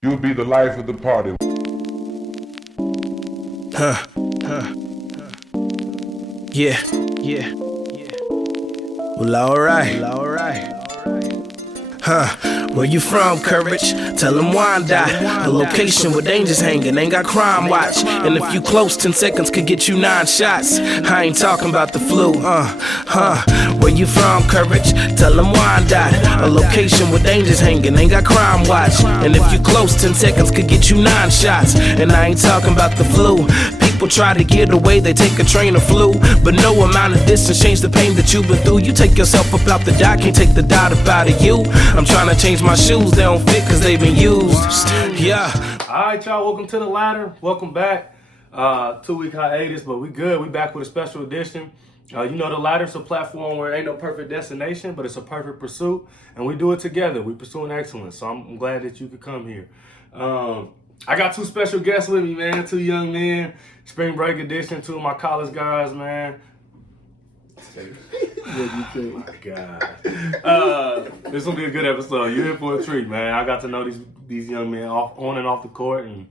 You'll be the life of the party. Yeah, yeah. Well, alright. Where you from, Courage? Tell them Wanda. A location where dangers hanging, ain't got crime watch. And if you close, 10 seconds could get you 9 shots. I ain't talking about the flu, Where you from, Courage? Tell them Wanda. A location where dangers hanging, ain't got crime watch. And if you close, 10 seconds could get you 9 shots. And I ain't talking about the flu. People try to get away, they take a train or flu. But no amount of distance change the pain that you've been through. You take yourself up out the dock, can't take the doubt about it. You, I'm trying to change my shoes, they don't fit cause they've been used. Yeah. Alright, y'all, welcome to the ladder. Welcome back. 2-week hiatus, but we good. We back with a special edition. You know, the ladder's a platform where ain't no perfect destination, but it's a perfect pursuit, and we do it together. We pursuing excellence, so I'm glad that you could come here. I got 2 special guests with me, man. 2 young men, spring break edition. 2 of my college guys, man. Oh my God. This will be a good episode. You're in for a treat, man. I got to know these young men on and off the court, and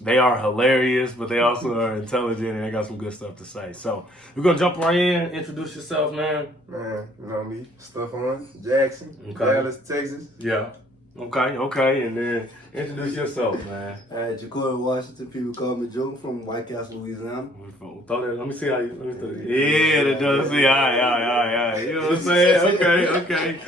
they are hilarious, but they also are intelligent, and they got some good stuff to say. So we're gonna jump right in. Introduce yourself, man. Man, you know me, Stephone, Jackson, Dallas, Texas. Yeah. Okay, and then introduce yourself, man. Jacorey, Washington. People call me Joe from White Castle, Louisiana. Let me see how you. Yeah, that does. See, all right. You know what I'm saying? Okay.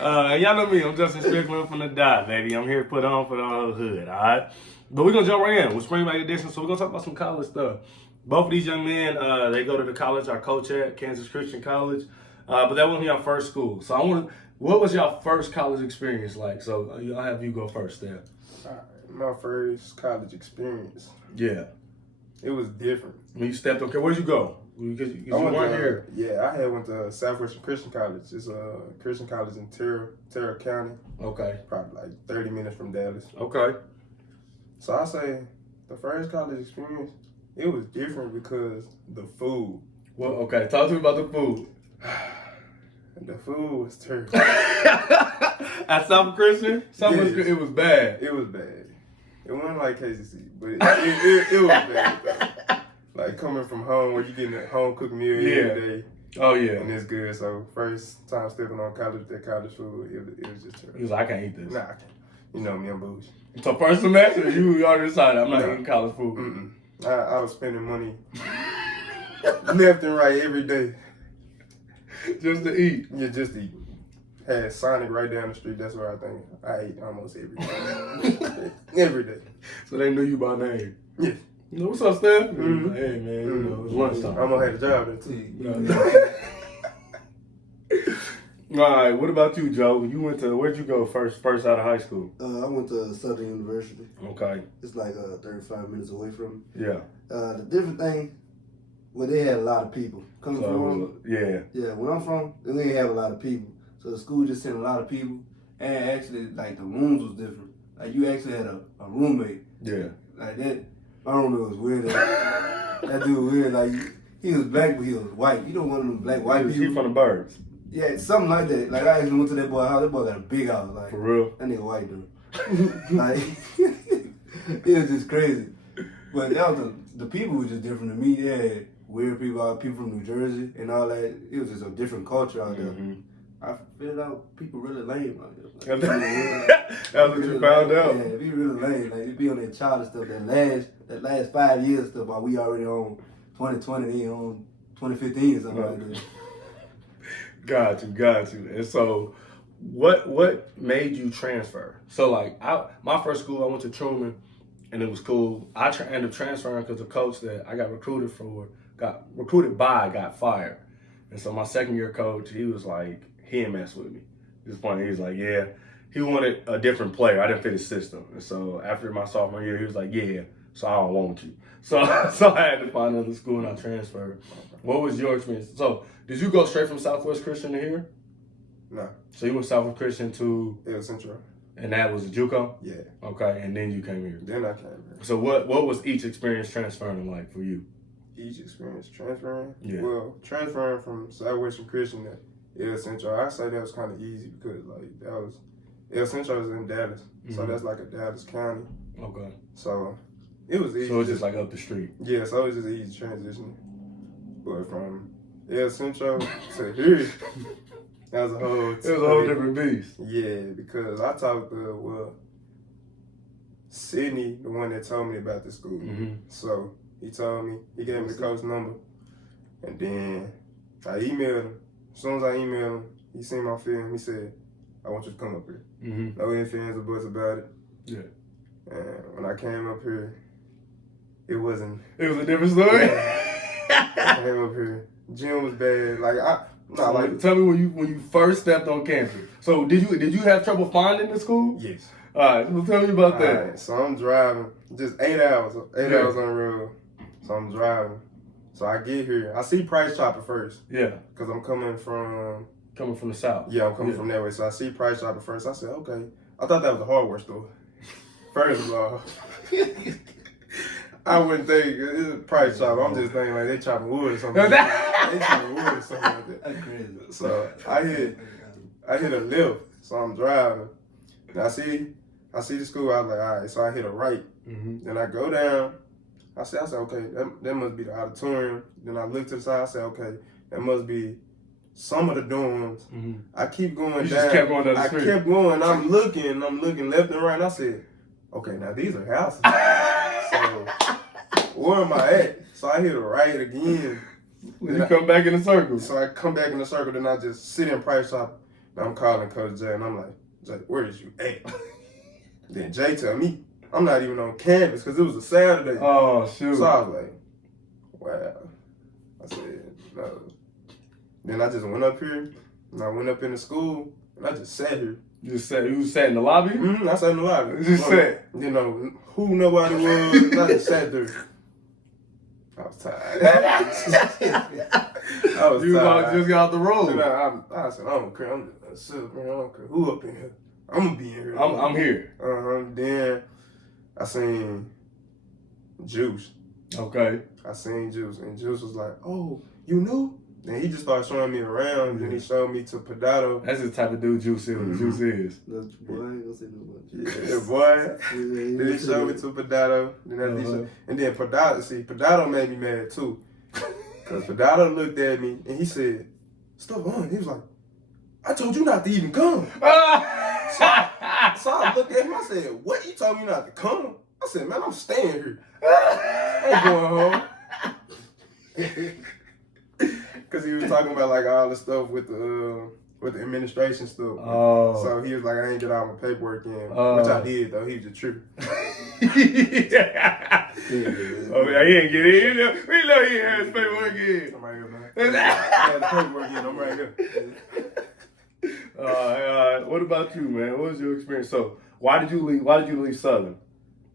And y'all know me. I'm Justin Strickland from the dot, baby. I'm here to put on for the whole hood. All right. But we're gonna jump right in with spring break edition. So we're gonna talk about some college stuff. Both of these young men, they go to the college I coach at, Kansas Christian College. But that wasn't our first school. So what was your first college experience like? So I'll have you go first there. My first college experience. Yeah. It was different. When you stepped on, where'd you go? Because you weren't here. Yeah, I went to Southwestern Christian College. It's a Christian college in Terra County. Okay. Probably like 30 minutes from Dallas. Okay. So I say the first college experience, it was different because the food. Well, okay. Talk to me about the food. The food was terrible. At South Christian? It was bad. It was bad. It wasn't like KCC, but it was bad though. Like coming from home where you getting a home cooked meal every day. Oh yeah. And it's good. So first time stepping on college, that college food, it was just terrible. He was like, I can't eat this. Nah, I can't. You know me, I'm bougie. So first semester, you already decided I'm not eating college food. I was spending money left and right every day. Just to eat. Yeah, just to eat. Had Sonic right down the street. That's where I think I ate almost every day. Every day. So they knew you by name. Yes. You know, what's up, Steph? Hey man, you know, it's lunchtime. I'm gonna have a job there too. All right, what about you, Joe? Where'd you go first out of high school? I went to Southern University. Okay. It's like 35 minutes away from me. Yeah. The different thing, they had a lot of people. Coming from, yeah, where I'm from, they didn't have a lot of people. So the school just sent a lot of people. And actually, like, the rooms was different. Like, you actually had a roommate. Yeah. Like, that, my roommate was weird. That dude was weird. Like, he was black, but he was white. You know, one of them black white people. He from the birds. Yeah, something like that. Like, I actually went to that boy house. That boy got a big house. Like, for real? That nigga white, dude. Like, it was just crazy. But that was the people were just different to me. They had weird people, people from New Jersey and all that. It was just a different culture out there. I figured out people really lame out there. Like, that was what you found out? Yeah, be really lame. Like, they be on that childish stuff. That last 5 years stuff while we already on 2020, they on 2015 or something like that. Got you. And so, what made you transfer? So, like, my first school, I went to Truman, and it was cool. I ended up transferring because the coach that I got recruited by got fired. And so my second year coach, he was like, he didn't mess with me. It was funny. He was like, yeah, he wanted a different player. I didn't fit his system. And so after my sophomore year, he was like, yeah, so I don't want you. So I had to find another school and I transferred. What was your experience? So did you go straight from Southwest Christian to here? No. So you went Southwest Christian to? It was Central. And that was JUCO? Yeah. Okay, and then you came here. Then I came here. So what was each experience transferring like for you? Each experience transferring? Yeah. Well, transferring from Southwestern Christian to Central, I say that was kind of easy because like that was El Centro is in Dallas, so that's like a Dallas County. Okay. So it was easy. So it's just like up the street. Yeah, so it was just easy transitioning. But from El Centro to here, that was a whole. It was a whole different beast. Yeah, because I talked to Sydney, the one that told me about the school. So he told me, he gave me the coach number, and then I emailed him. As soon as I emailed him, he seen my film. He said, "I want you to come up here." No ifs, ands, or buts about it. Yeah. And when I came up here, it wasn't. It was a different story. I came up here, gym was bad. Tell me when you first stepped on campus. So did you have trouble finding the school? Yes. All right, well, tell me about that. Right, so I'm driving, just 8 hours on the road. So I'm driving. So I get here. I see Price Chopper first. Yeah. Because I'm coming from the south. Yeah, I'm coming from that way. So I see Price Chopper first. I said, okay. I thought that was a hardware store. First of all, I wouldn't think it's a Price Chopper. I'm just thinking like they chopping wood or something. They chopping wood or something like that. That's crazy. So I hit a lift. So I'm driving. And I see the school. I was like, all right. So I hit a right. Then I go down. I said, okay, that must be the auditorium. Then I look to the side. I said, okay, that must be some of the dorms. I keep going down. Just kept going down the street. I kept going. I'm looking left and right. And I said, okay, now these are houses. So where am I at? So I hit a right again. You come back in a circle. So I come back in the circle. Then I just sit in Price Shop. And I'm calling Coach Jay. And I'm like, Jay, where is you at? Then Jay tell me, I'm not even on campus because it was a Saturday. Oh, shoot. So I was like, wow. I said, no. Then I just went up here, and I went up in the school, and I just sat here. You sat in the lobby? I sat in the lobby. You just sat? You know, who nobody was, I just sat there. I was tired. You just got out the road. And I said, I don't care. I'm just sit up here. I don't care who up in here. I'm going to be in here. I'm here. Then I seen Juice. Okay. I seen Juice, and Juice was like, oh, you knew? Then he just started showing me around, then he showed me to Pedato. That's the type of dude Juice is. Juice is. Boy, I ain't gonna say no much. Yeah, boy. Then he showed me to Pedato. And then Pedato made me mad too. Because Pedato looked at me, and he said, Stephone. He was like, I told you not to even come. So I looked at him, I said, what? You told me not to come? I said, man, I'm staying here. I'm going home. Because he was talking about like all the stuff with the administration stuff. Oh. So he was like, I ain't get all my paperwork in. Which I did though. He was a trooper. Yeah. Oh yeah, he ain't get in. We know he had his paperwork in. I'm right here, man. I had the paperwork in. I'm right here. What about you, man? What was your experience? So why did you leave Southern?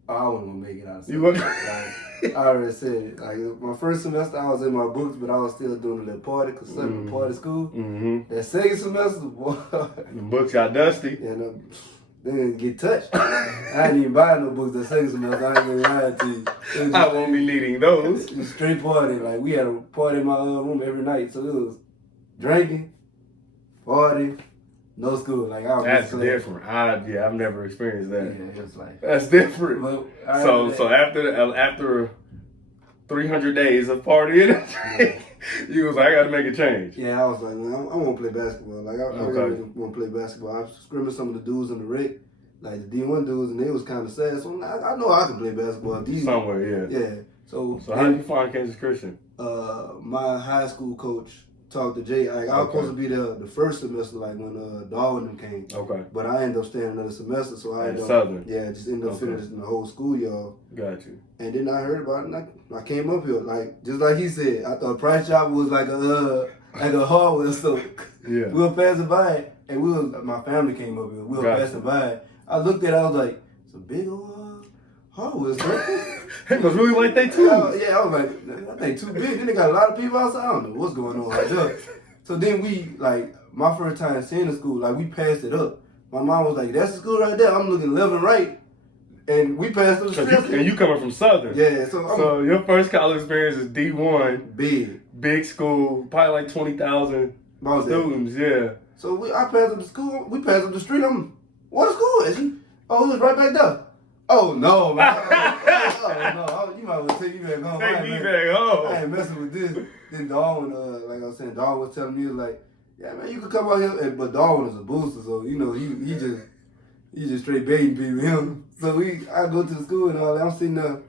I wasn't gonna make it out of You wasn't? I already said it. Like my first semester, I was in my books, but I was still doing a little party, cause Southern party school. That second semester, boy, The books got dusty. and they didn't get touched. I didn't even buy no books that second semester. I ain't gonna lie to you. I won't be needing those. It was straight party. Like we had a party in my room every night, so it was drinking, party, no school. Like I was That's just different. I've never experienced that. Yeah, it was like. That's different. But So after 300 days of partying, you was like, I got to make a change. Yeah, I was like, man, I want to play basketball. Like, I really want to play basketball. I was scrimming some of the dudes in the rec, like the D1 dudes, and they was kind of sad. So I know I can play basketball. Somewhere, yeah. Yeah. So how did you find Kansas Christian? My high school coach talked to Jay. Like, I was supposed to be there the first semester, like when Darwin came. Okay. But I ended up staying another semester, so I ended up Southern. Yeah, just ended up finishing the whole school year. Got you. And then I heard about it, and I came up here, like just like he said. I thought Price Chopper was like a hardware store. Yeah. We were passing by, and my family came up here. We were passing by. I looked at it, I was like, it's a big old hardware store. It was really like they too. Yeah, I was like, that thing too big. Then they got a lot of people outside. I don't know what's going on right there. So then we, like, my first time seeing the school, like, we passed it up. My mom was like, that's the school right there. I'm looking left and right. And we passed up the street. And you coming from Southern. Yeah. So your first college experience is D1. Big school. Probably like 20,000 students, yeah. So I passed up the school. We passed up the street. what school is he? Oh, it was right back there. Oh, no, man. Oh, no. You might as well take me back home. Take me back home. I ain't messing with this. Then Darwin, like I was saying, Darwin was telling me, like, yeah, man, you could come out here. But Darwin is a booster, so, you know, he just straight baiting people, him. So I go to the school and all that. I'm sitting there.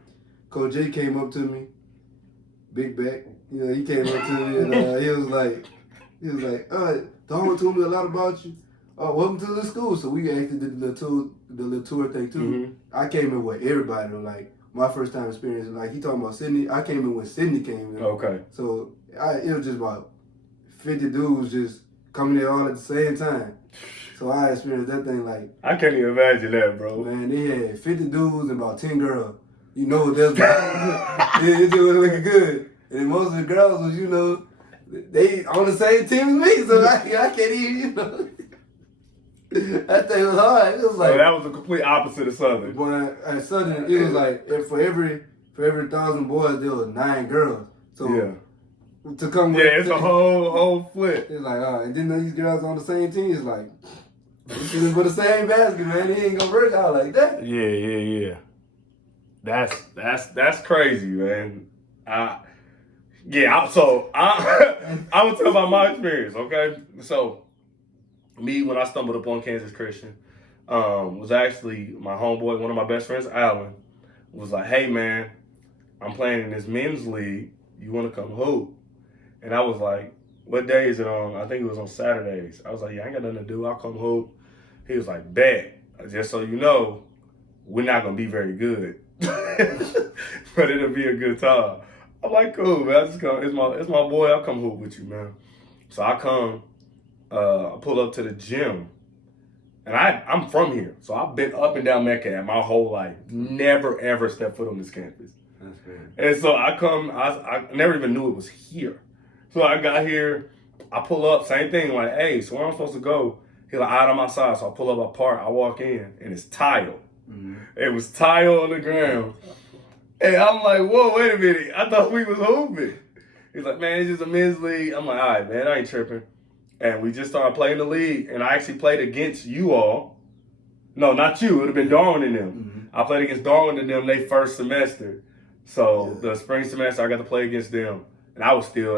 Coach J came up to me, big back. You know, he came up to me and he was like, Darwin told me a lot about you. Welcome to the school. So we actually did the little tour thing too. Mm-hmm. I came in with everybody, like my first time experience. Like he talking about Sydney, I came in when Sydney came in. Okay. So it was just about 50 dudes just coming there all at the same time. So I experienced that thing like. I can't even imagine that, bro. Man, they had 50 dudes and about 10 girls. You know what that's about. It just was looking good. And most of the girls was, you know, they on the same team as me, so I can't even, you know. That thing was hard. It was like. So that was the complete opposite of Southern. But at Southern, it was like for every 1,000 boys, there was 9 girls. So yeah. To come with it's a whole flip. It's like, and then these girls on the same team, it's like, shooting for the same basket, man. It ain't gonna work out like that. Yeah. That's crazy, man. I'm gonna tell about my experience, okay? So, me, when I stumbled upon Kansas Christian, was actually my homeboy, one of my best friends, Alan, was like, hey, man, I'm playing in this men's league. You want to come hoop? And I was like, what day is it on? I think it was on Saturdays. I was like, yeah, I ain't got nothing to do. I'll come hoop. He was like, bet. Just so you know, we're not going to be very good. But it'll be a good time. I'm like, cool, man. I just come. It's my boy. I'll come hoop with you, man. So I come. I pull up to the gym. And I'm from here. So I've been up and down Metcalf my whole life. Never, ever stepped foot on this campus. That's great. And so I come. I never even knew it was here. So I got here. I pull up. Same thing. Like, hey, so where I'm supposed to go? He's like, out on my side. So I pull up apart. I walk in. And it's tile. Mm-hmm. It was tile on the ground. And I'm like, whoa, wait a minute. I thought we was hooping. He's like, man, it's just a men's league. I'm like, all right, man, I ain't tripping. And we just started playing the league. And I actually played against you all. No, not you. It would have been Darwin and them. Mm-hmm. I played against Darwin and them they first semester. So the spring semester, I got to play against them. And that was still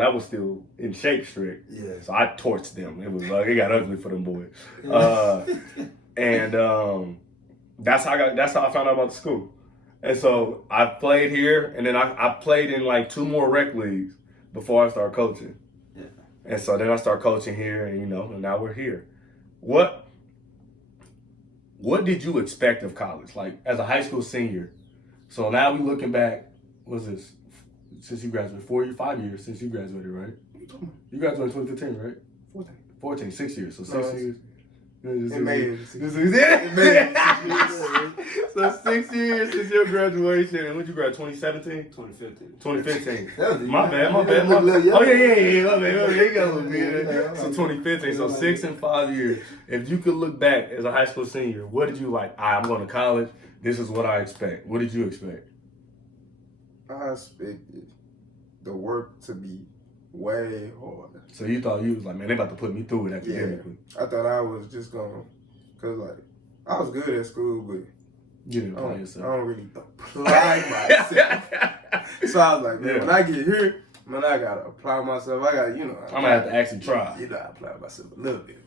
in shape strict. Yeah. So I torched them. It was like, it got ugly for them boys. That's how I found out about the school. And so I played here, and then I played in like 2 more rec leagues before I started coaching. Yeah. And so then I started coaching here, and and now we're here. What did you expect of college? Like as a high school senior. So now we looking back, what's this? Since you graduated, 5 years since you graduated, right? You graduated in 2015, right? 14, 6 years. So 6 years. It made So 6 years since your graduation. And when did you graduate? 2017? 2015. My bad. Oh, yeah. My bad. You got a little bit. So 2015. So 6 and 5 years. If you could look back as a high school senior, what did you like? I'm going to college. This is what I expect. What did you expect? I expected the work to be way harder. So you thought you was like, man, they about to put me through it academically. Yeah. I thought I was just going, because like, I was good at school, but you didn't apply yourself. I don't really apply myself. So I was like, man, when I get here, man, I got to apply myself. I got to, I'm going to have to actually try. I apply myself a little bit.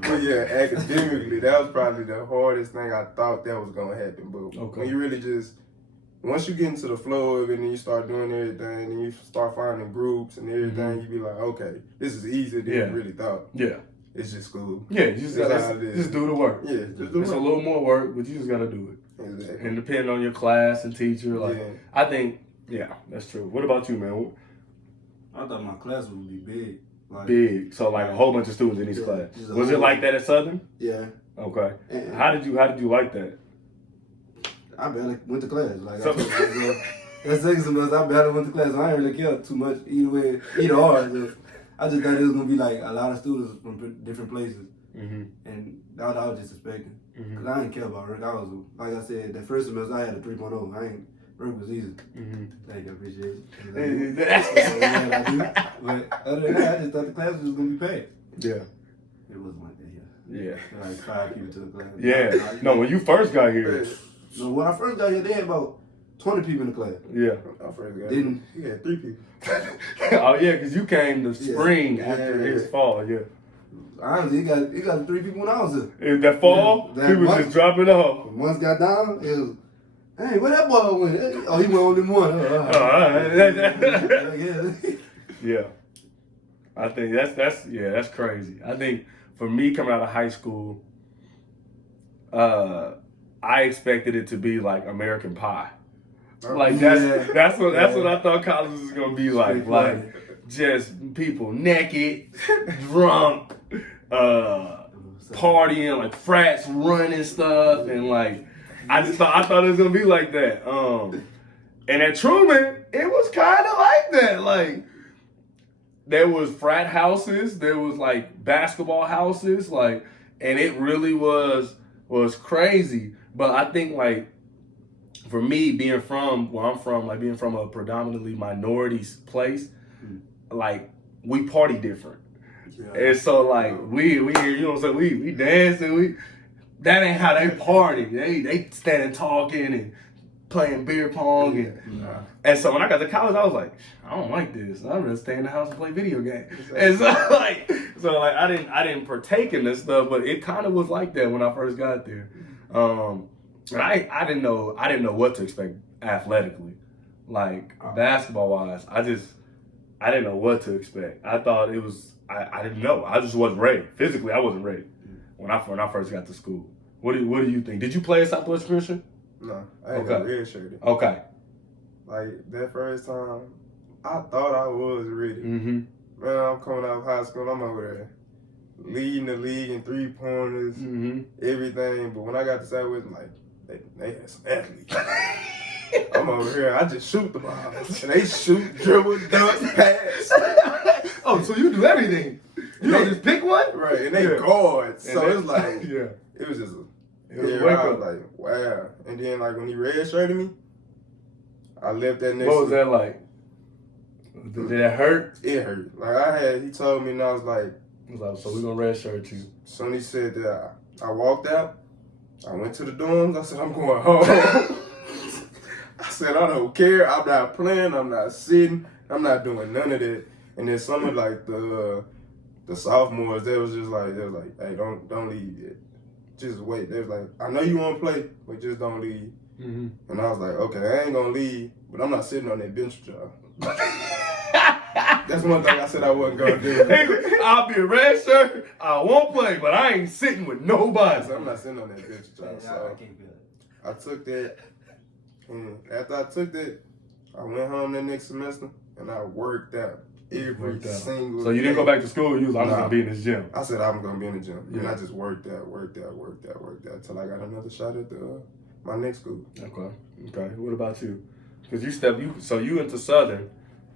But yeah, academically, that was probably the hardest thing I thought that was going to happen. But when you really just, once you get into the flow of it and you start doing everything and you start finding groups and everything, you be like, okay, this is easier than you really thought. Yeah. It's just school. Yeah, you just do the work. Yeah, just do the work. It's a little more work, but you just got to do it. Exactly. And depending on your class and teacher, I think, that's true. What about you, man? I thought my class would be big. Big. So like a whole bunch of students in each class. Was it like that at Southern? Yeah. Okay. And how did you like that? I barely went to class. That second semester, I barely went to class. I didn't really care too much either or. I just thought it was going to be like a lot of students from different places. Mm-hmm. And that's what I was just expecting. Because I didn't care about work. I was, like I said, that first semester I had a 3.0. Work was easy. Mm-hmm. Thank you, I appreciate it. But other than that, I just thought the class was going to be paid. Yeah. It wasn't like that, yeah. Yeah. Like 5 people to the class. Yeah. No, when you first got here. No, when I first got here, they had about 20 people in the class. Yeah. I first got Didn't he had 3 people. Oh yeah, because you came the spring after his fall. Yeah. Honestly, it got 3 people when I was here. Is that fall? Yeah, that People month- just dropping off. When once got down, it was, hey, where that boy went? Oh, he went only one. Yeah. Yeah. I think that's crazy. I think for me coming out of high school, I expected it to be like American Pie. Like that's what I thought college was gonna be like. Like just people naked, drunk, partying, like frats running stuff, and like I thought it was gonna be like that. And at Truman, it was kind of like that. Like there was frat houses, there was like basketball houses, like, and it really was crazy. But I think like for me, being from where I'm from, like being from a predominantly minorities place, like we party different. Yeah. And so like we you know what I'm saying, we dancing, that ain't how they party. They standing talking and playing beer pong and so when I got to college I was like, I don't like this. I'd rather stay in the house and play video games. And so like I didn't partake in this stuff, but it kind of was like that when I first got there. And I didn't know what to expect athletically. Like basketball wise, I didn't know what to expect. I thought it was I didn't know. I just wasn't ready. Physically, I wasn't ready when I first got to school. What do you think? Did you play at Southwest Christian? No, I ain't got redshirted. Okay. Like that first time, I thought I was ready. Mm-hmm. Man, I'm coming out of high school. I'm over there leading the league in 3-pointers, everything. But when I got to Southwest, I'm like, they had some athletes. I'm over here. I just shoot the ball, and they shoot, dribble, dunk, pass. Oh, so you do everything? You don't just pick one? Right, and they guards. So it's like, it was just it was I was like, wow. And then like when he redshirted me, I left that next. What was that like? Did that hurt? It hurt. Like he told me, and I was like, so we're gonna redshirt you. So he said that I walked out. I went to the dorms. I said, I'm going home. I said, I don't care. I'm not playing. I'm not sitting. I'm not doing none of that. And then some of like the sophomores, they was like, hey, don't leave yet. Just wait. They was like, I know you want to play, but just don't leave. Mm-hmm. And I was like, okay, I ain't gonna leave, but I'm not sitting on that bench job. That's one thing I said I wasn't gonna do. I'll be a red shirt. I won't play, but I ain't sitting with nobody. So I'm not sitting on that bench job. So I took that, and after I took that, I went home that next semester and I worked out every single. So you didn't go back to school? You was like, I'm gonna be in this gym. I said I'm gonna be in the gym, and I just worked out until I got another shot at my next school. Okay. What about you? Because you went to Southern.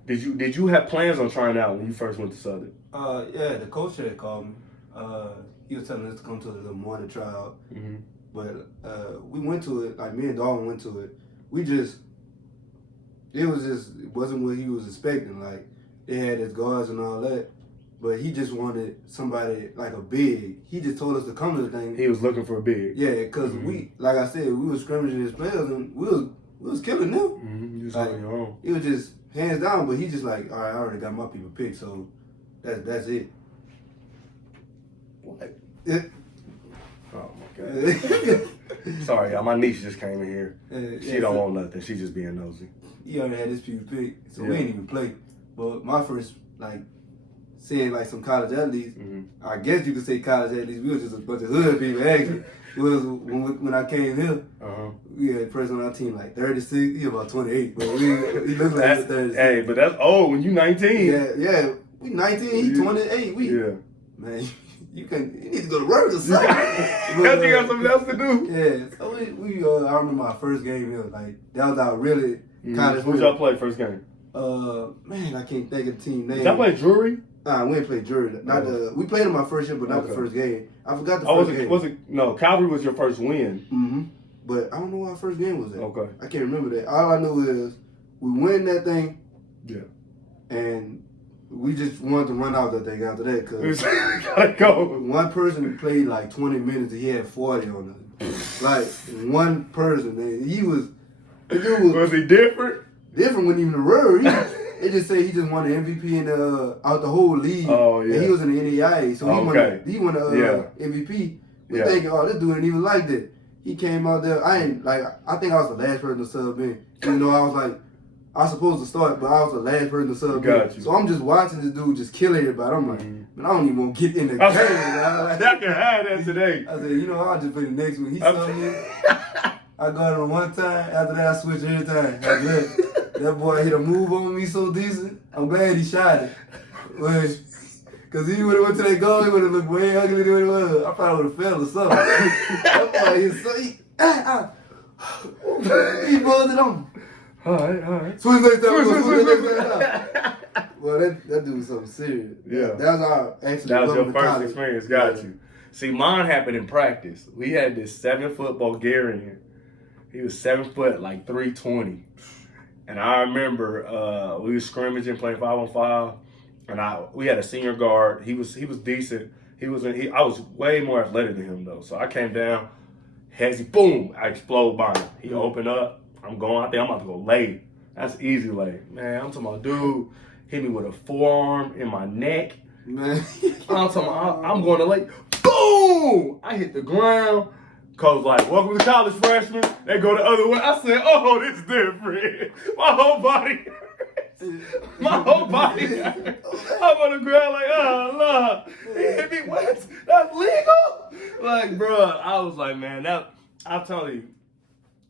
Did you have plans on trying out when you first went to Southern? Yeah, the coach had called me. He was telling us to come to the morning tryout. Mm-hmm. But we went to it, like me and Dalton went to it. It wasn't what he was expecting. Like, they had his guards and all that. But he just wanted somebody like a big. He just told us to come to the thing. He was looking for a big. Yeah, because we, like I said, we was scrimmaging his players and we was killing them. Mm-hmm. You was on your own. It was just hands down, but he just like, all right, I already got my people picked, so that's it. What? Yeah. Oh my God. Sorry, y'all, my niece just came in here. She don't want nothing. She just being nosy. He already had his people picked, so we ain't even play. But my first, like, saying like some college athletes, I guess you could say college athletes, we was just a bunch of hood people actually. It was when I came here, we had a person on our team like 36, he about 28, but he looked like he's 36. Hey, but that's old when you 19. Yeah, we 19, he 28. Man, you need to go to work or something. Because you got something else to do. Yeah, so I remember my first game here, like that was our really college. Who'd y'all play first game? Man, I can't think of the team name. Did y'all play Jacorey? We ain't played Jacorey. We played in my first year, but not the first game. I forgot the first game. No, Calvary was your first win. Mm-hmm. But I don't know what our first game was at. Okay. I can't remember that. All I know is we win that thing. Yeah. And we just wanted to run out that thing after that because gotta go. one person played like 20 minutes and he had 40 on us. Like one person, man. The dude Was he different? different when he in the world. They just say he just won the MVP in out the whole league. Oh, yeah. And he was in the NAIA, so he won the MVP. We thinking, oh, this dude ain't even like that. He came out there. I think I was the last person to sub in. Even though I was supposed to start, but I was the last person to sub in. So I'm just watching this dude just kill everybody. I'm like, man, I don't even want to get in the game. I can have that today. I said, I'll just play the next one. He subbed in. I got him one time. After that, I switched every time. That boy hit a move on me so decent. I'm glad he shot it. Because if he would have went to that goal, he would have looked way uglier than what it was. I probably would have fell or something. That boy hit so he buzzed it on. All right. Switch next time. Well, that dude was something serious. Yeah. That was our actually. That was your first experience. Got you. See, mine happened in practice. We had this 7-foot Bulgarian. He was 7 foot, like 320. And I remember we were scrimmaging, playing 5-on-5, and we had a senior guard. He was decent. I was way more athletic than him though. So I came down, hezzy, boom, I explode by him. He opened up. I'm going out there. I'm about to go lay. That's easy lay, man. I'm talking about dude hit me with a forearm in my neck. Man, I'm talking about I'm going to lay. Boom! I hit the ground. Coach like, welcome to college, freshman. They go the other way. I said, oh, this is different. My whole body hurts. My whole body hurts. I'm on the ground like, oh, Lord. He hit me. What? That's legal? Like, bro, I was like, man, I'll tell you,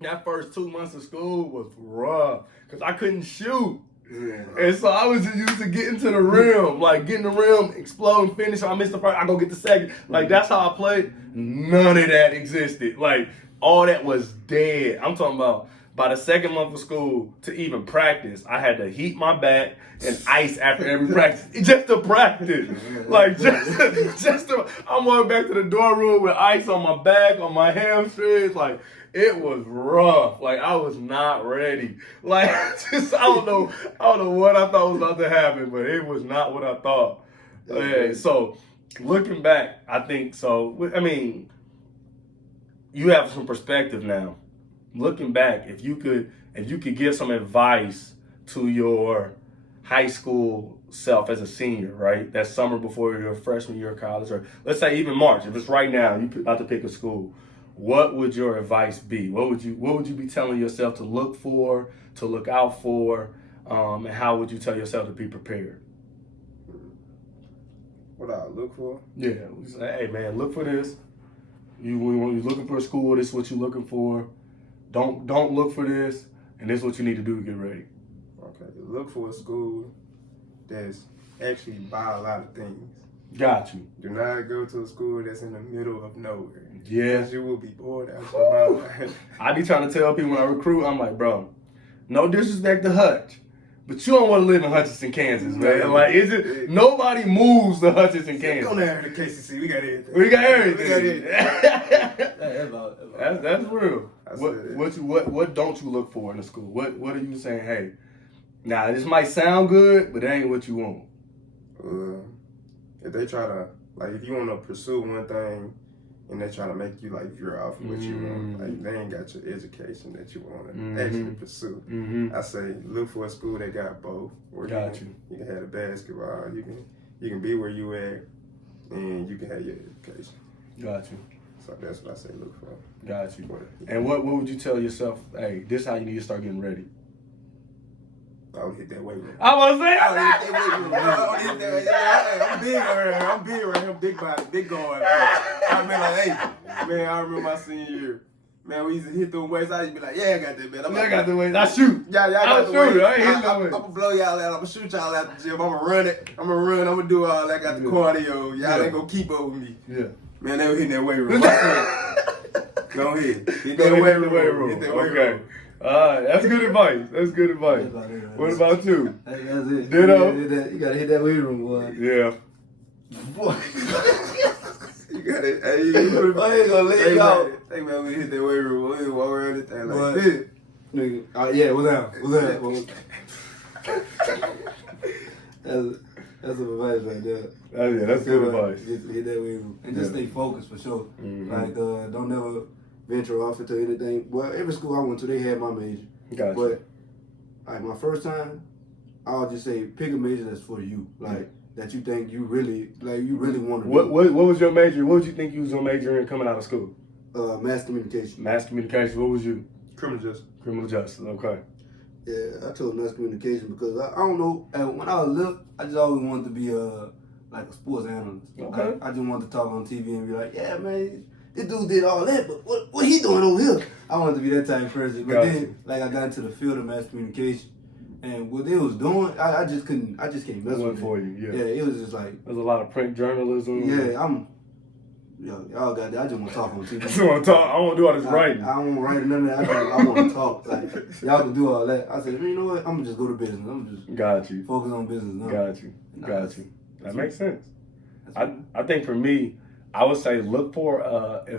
that first 2 months of school was rough because I couldn't shoot. Yeah. And so I was just used to getting to the rim, like getting the rim, explode, finish. I missed the first, I go get the second. Like that's how I played. None of that existed. Like all that was dead. I'm talking about by the second month of school to even practice, I had to heat my back and ice after every practice just to practice. Like just to, I'm going back to the dorm room with ice on my back, on my hamstrings, like. It was rough. Like I was not ready. Like I don't know what I thought was about to happen, but it was not what I thought. So looking back, I think so. I mean, you have some perspective now. Looking back, if you could give some advice to your high school self as a senior, right? That summer before your freshman year of college, or let's say even March, if it's right now, you're about to pick a school. What would your advice be? What would you be telling yourself to look for, to look out for, and how would you tell yourself to be prepared? What I look for? Yeah, hey man, look for this. When you're looking for a school, this is what you're looking for. Don't look for this, and this is what you need to do to get ready. Okay, look for a school that's actually by a lot of things. Got you. Do not go to a school that's in the middle of nowhere. Yeah. Because you will be bored out your mind. I be trying to tell people when I recruit, I'm like, bro, no disrespect to Hutch, but you don't want to live in Hutchinson, Kansas, man. Like, nobody moves to Hutchinson, Kansas. Don't have the KCC. We got everything. We got everything. We got That's real. What don't you look for in a school? What are you saying? Hey, now this might sound good, but it ain't what you want. If they try to, like, if you want to pursue one thing and they try to make you, like, veer off what you want, like, they ain't got your education that you want to actually pursue. I say, look for a school that got both. Where you can have the basketball, you can be where you at, and you can have your education. Got you. So that's what I say look for. Got you. And what would you tell yourself, hey, this is how you need to start getting ready? I would hit that weight room. I was saying I'm big right here. I'm big right here. Big body, big guard. I mean, like, hey, man, I remember my senior year. Man, we used to hit them weights. I used to be like, yeah, I got that, man. I got the weights. I shoot. Yeah, I got the weights. I ain't hitting no weights. I'm going to blow y'all out. I'm going to shoot y'all out the gym. I'm going to run it. I'm going to do all that. I got the cardio. Y'all ain't going to keep up with me. Yeah. Man, they were hitting that weight room. Go ahead. Hit that weight room. Hit that weight room. That's good advice. That's good advice. What about you? That's it. Ditto. You gotta hit that weight room, boy. Yeah. Boy. You got it. Hey, I ain't gonna let you out. Hey, man, we hit that weight room. We walk around this thing like Boy. this. Nigga, yeah, what's up? That's some advice right there. Oh, yeah, that's good advice. Just hit that weight room. And just stay focused for sure. Like, don't never venture off into anything. Well, every school I went to, they had my major. Gotcha. But, like, my first time, I'll just say pick a major that's for you. Like, that you think you really want to do. What was your major? What would you think you was going to major in coming out of school? Mass communication. Mass communication. What was you? Criminal justice. Criminal justice. Okay. Yeah, I chose mass communication because I don't know. When I was little, I just always wanted to be like a sports analyst. Okay. I just wanted to talk on TV and be like, yeah, man, this dude did all that, but what he doing over here? I wanted to be that type of person. But then, like, I got into the field of mass communication, and what they was doing, I just can't mess with it. For you, yeah. Yeah, it was just like, There's a lot of print journalism. yeah, y'all got that. I just want to talk on TV. I just want to talk. I want to do all this writing. I don't want to write none of that. I want to talk. Like, y'all can do all that. I said, you know what? I'm gonna just go to business. I'm just Got you. focus on business now. Got you. That makes sense. I think for me, I would say look for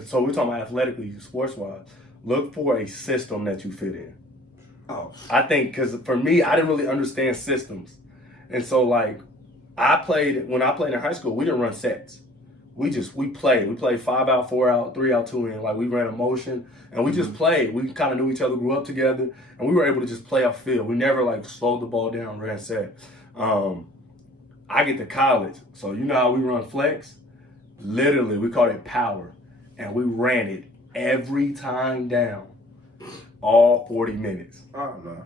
so we're talking about athletically, sports wise. Look for a system that you fit in. Oh, I think because for me, I didn't really understand systems, and so like when I played in high school, we didn't run sets. We played. We played 5 out, 4 out, 3 out, 2 in. Like we ran a motion and we just played. We kind of knew each other, grew up together, and we were able to just play off field. We never like slowed the ball down, ran set. I get to college, so you know how we run flex? Literally, we called it power, and we ran it every time down, all 40 minutes. Oh, no.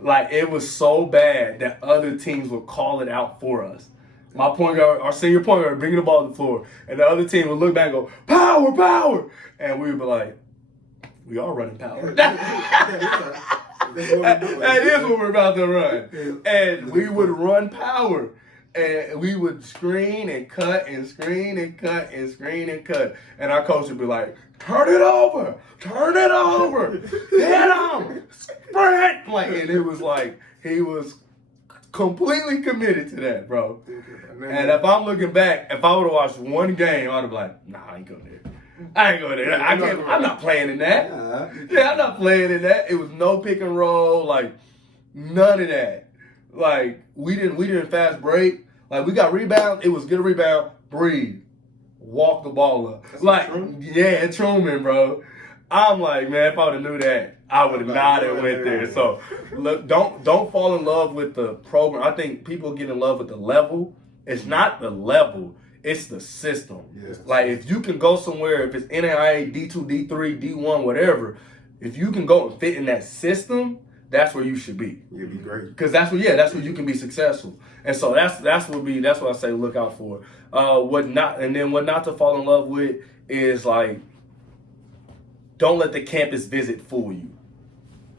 Like it was so bad that other teams would call it out for us. My point guard, our senior point guard, bringing the ball to the floor, and the other team would look back and go, power, power, and we would be like, we are running power. That is what we're about to run. And we would run power. And we would screen and cut and screen and cut and screen and cut. And our coach would be like, turn it over, hit him, sprint. Like, and it was like, he was completely committed to that, bro. And if I'm looking back, if I would have watched one game, I would have been like, nah, I ain't going there. I'm not playing in that. Yeah, I'm not playing in that. It was no pick and roll, like none of that. Like we didn't fast break. Like we got rebound. It was get a rebound, breathe, walk the ball up. That's like true. yeah, Truman, bro. I'm like, man, if I would have knew that, I would have not have went there. So look, don't fall in love with the program. I think people get in love with the level. It's not the level. It's the system. Yes. Like if you can go somewhere, if it's NAIA, D2, D3, D1, whatever, if you can go and fit in that system, that's where you should be. You'd be great. Because that's where you can be successful. And so that's what I say look out for. What not to fall in love with is like, don't let the campus visit fool you.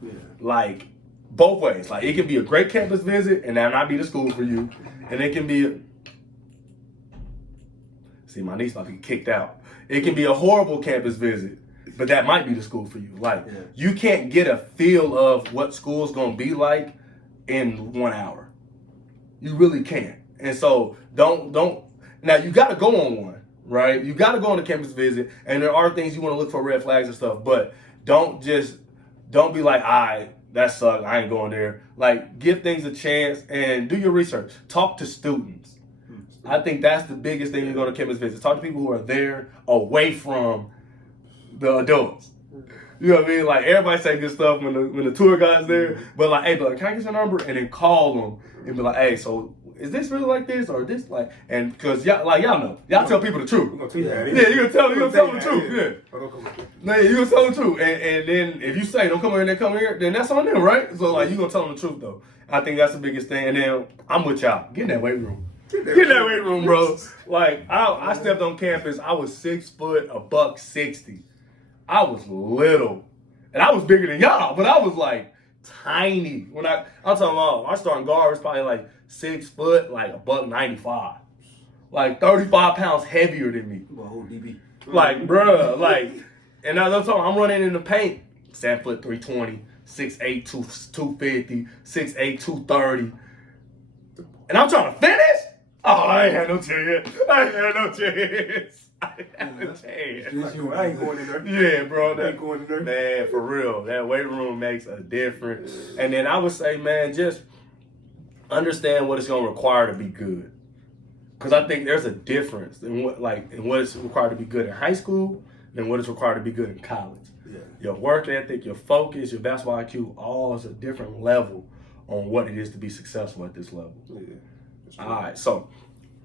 yeah. Like both ways. Like it can be a great campus visit and that not be the school for you. And it can be see my niece about to get kicked out. It can be a horrible campus visit, but that might be the school for you. Like you can't get a feel of what school's gonna be like in 1 hour. You really can't. And so don't now you gotta go on one, right? You gotta go on a campus visit and there are things you wanna look for, red flags and stuff, but don't be like, all right, that sucks, I ain't going there. Like give things a chance and do your research. Talk to students. I think that's the biggest thing you go to campus visits. Talk to people who are there away from the adults. You know what I mean? Like everybody say good stuff when the tour guide's there, but like, hey, brother, can I get your number? And then call them and be like, hey, so is this really like this or this like? And because y'all know, y'all tell people the truth. Yeah, you gonna tell them the truth. Yeah, you gonna tell them the truth. And then if you say don't come here and then come here, then that's on them, right? So like you gonna tell them the truth though. I think that's the biggest thing. And then I'm with y'all. Get in that weight room. Get in that weight room, bro. Like I stepped on campus. I was 6 foot, $160. I was little, and I was bigger than y'all, but I was like tiny. I'm talking about our starting guard was probably like 6 foot, like $195, like 35 pounds heavier than me. Well, whole DB. Like, bruh, like, and as I'm talking, I'm running in the paint, 7 foot 320, 6'8", 250, 6'8", 230, and I'm trying to finish. Oh, I ain't had no chance. I ain't going in there. Yeah, bro. Man, for real. That weight room makes a difference. And then I would say, man, just understand what it's going to require to be good. Because I think there's a difference in what is required to be good in high school and what is required to be good in college. Yeah. Your work ethic, your focus, your basketball IQ, all is a different level on what it is to be successful at this level. Yeah. All right, so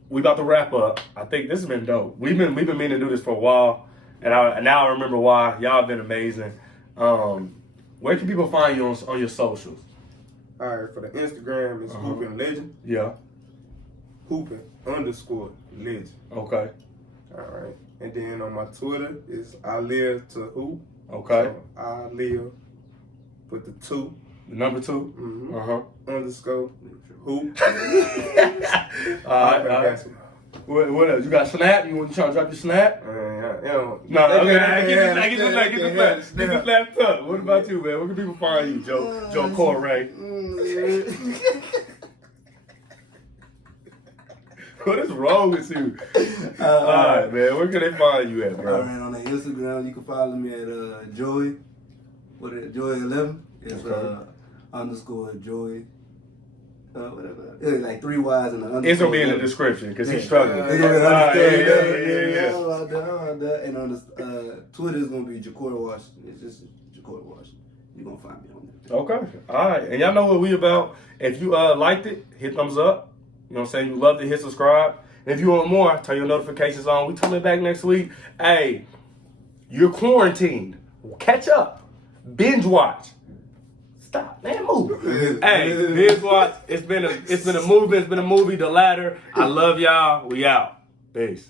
we about to wrap up. I think this has been dope. We've been meaning to do this for a while, and now I remember why. Y'all have been amazing. Where can people find you on your socials? All right, for the Instagram, it's Hoopin' Legend. Yeah. Hoopin_legend. Okay. All right. And then on my Twitter, it's I live to hoop. Okay. So I live with the 2. Number 2. Mm-hmm. _hoop. All right. What else? You got Snap? You want to try to drop your Snap? No, okay. Get the Snap up. What about you, man? Where can people find you, Jacorey? What is wrong with you? All right, man. Where can they find you at, bro? All right, on the Instagram, you can follow me at Joey. Joey11. It's _Joey. Whatever. It's like 3 Y's and the underscore. It's gonna be in the description because he's struggling. Yeah. And on the Twitter is gonna be Jacorey Washington. It's just Jacorey Washington. You're gonna find me on there. Okay. All right. And y'all know what we about. If you liked it, hit thumbs up. You know what I'm saying? You love to hit subscribe. And if you want more, turn your notifications on. We coming back next week. Hey, you're quarantined. Catch up. Binge watch. Stop, man, move. Hey, binge watch. It's been a movement. It's been a movie. The Ladder. I love y'all. We out. Peace.